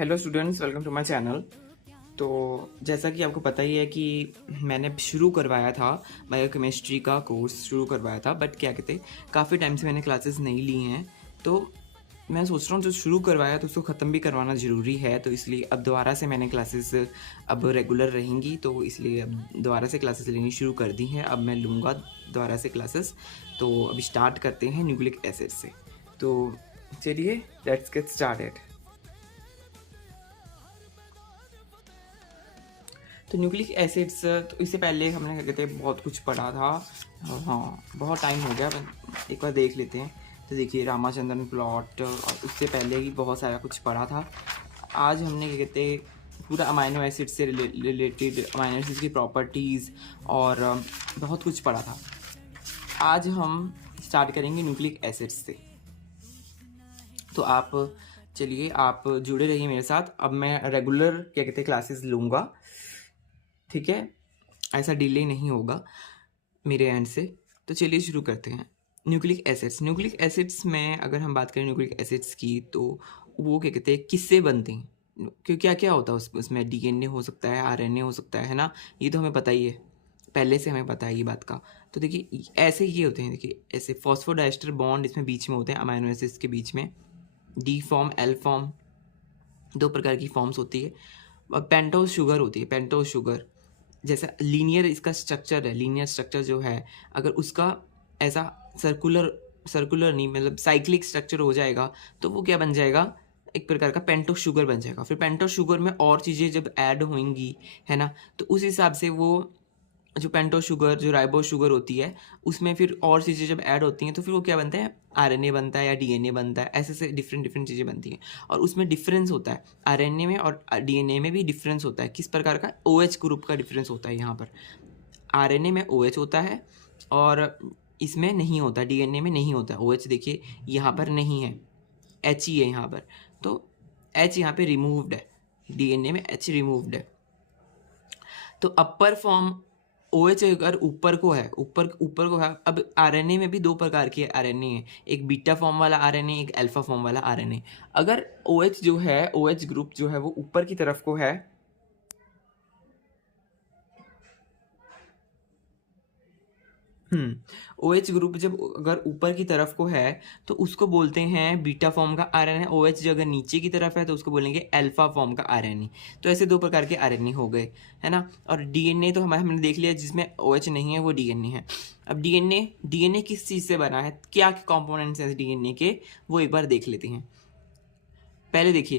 Hello students, welcome to my channel. तो जैसा कि आपको पता ही है कि मैंने शुरू करवाया था, बायोकेमिस्ट्री का कोर्स शुरू करवाया था, बट क्या कहते काफ़ी टाइम से मैंने क्लासेस नहीं ली हैं। तो मैं सोच रहा हूँ जो शुरू करवाया तो उसको ख़त्म भी करवाना ज़रूरी है, तो इसलिए अब दोबारा से मैंने क्लासेस अब रेगुलर रहेंगी, तो इसलिए अब दोबारा से क्लासेस लेनी शुरू कर दी हैं। अब मैं लूँगा दोबारा से क्लासेस। तो अभी स्टार्ट करते हैं न्यूक्लिक एसिड से। तो चलिए, लेट्स गेट स्टार्टेड। तो न्यूक्लिक एसिड्स, तो इससे पहले हमने क्या कहते हैं बहुत कुछ पढ़ा था। हाँ, बहुत टाइम हो गया, एक बार देख लेते हैं। तो देखिए, रामाचंद्रन प्लॉट, और उससे पहले ही बहुत सारा कुछ पढ़ा था। आज हमने क्या कहते हैं पूरा अमाइनो एसिड से रिलेटेड अमाइनो एसिड्स की प्रॉपर्टीज़ और बहुत कुछ पढ़ा था। आज हम स्टार्ट करेंगे न्यूक्लिक एसिड्स से। तो आप चलिए, आप जुड़े रहिए मेरे साथ। अब मैं रेगुलर क्या कहते हैं क्लासेस लूँगा, ठीक है? ऐसा डिले नहीं होगा मेरे एंड से। तो चलिए शुरू करते हैं। न्यूक्लिक एसिड्स में अगर हम बात करें न्यूक्लिक एसिड्स की, तो वो क्या कहते हैं किससे बनते हैं, क्यों क्या क्या होता है उसमें डीएनए हो सकता है, आरएनए हो सकता है ना। ये तो हमें पता ही है, पहले से हमें पता है ये बात का। तो देखिए ऐसे ये होते हैं, देखिए ऐसे फॉस्फोडाइस्टर बॉन्ड इसमें बीच में होते हैं, अमाइनो एसिड्स के बीच में। डी फॉर्म, एल फॉर्म, दो प्रकार की फॉर्म्स होती है। पेंटोज शुगर होती है, पेंटोज शुगर। जैसा लीनियर इसका स्ट्रक्चर है, लीनियर स्ट्रक्चर जो है, अगर उसका ऐसा सर्कुलर नहीं, मतलब साइक्लिक स्ट्रक्चर हो जाएगा, तो वो क्या बन जाएगा, एक प्रकार का पेंटो शुगर बन जाएगा। फिर पेंटो शुगर में और चीज़ें जब ऐड होंगी, है ना, तो उस हिसाब से वो जो पेंटो शुगर, जो राइबो शुगर होती है, उसमें फिर और चीज़ें जब ऐड होती हैं, तो फिर वो क्या बनता है, आरएनए बनता है या डीएनए बनता है। ऐसे से डिफरेंट डिफरेंट चीज़ें बनती हैं, और उसमें डिफरेंस होता है। आरएनए में और डीएनए में भी डिफरेंस होता है। किस प्रकार का, ओएच ग्रुप का डिफरेंस होता है यहाँ पर। आरएनए में ओएच होता है और इसमें नहीं होता, डीएनए में नहीं होता ओएच। देखिए यहाँ पर नहीं है, एच ही है यहाँ पर। तो एच यहाँ पे रिमूव्ड है, डीएनए में एच रिमूव्ड है। तो अपर फॉर्म OH अगर ऊपर को है, ऊपर को है। अब आरएनए में भी दो प्रकार के आरएनए हैं, एक बीटा फॉर्म वाला आरएनए, एक अल्फा फॉर्म वाला आरएनए। अगर OH जो है, OH ग्रुप जो है वो ऊपर की तरफ को है, OH ग्रुप जब अगर ऊपर की तरफ को है तो उसको बोलते हैं बीटा फॉर्म का आरएनए। OH जो अगर नीचे की तरफ है तो उसको बोलेंगे अल्फा फॉर्म का आरएनए। तो ऐसे दो प्रकार के आरएनए हो गए, है ना। और डीएनए तो हमने देख लिया, जिसमें OH नहीं है वो डीएनए है। अब डीएनए किस चीज़ से बना है, क्या कंपोनेंट्स हैं डीएनए के, वो एक बार देख लेते हैं। पहले देखिए,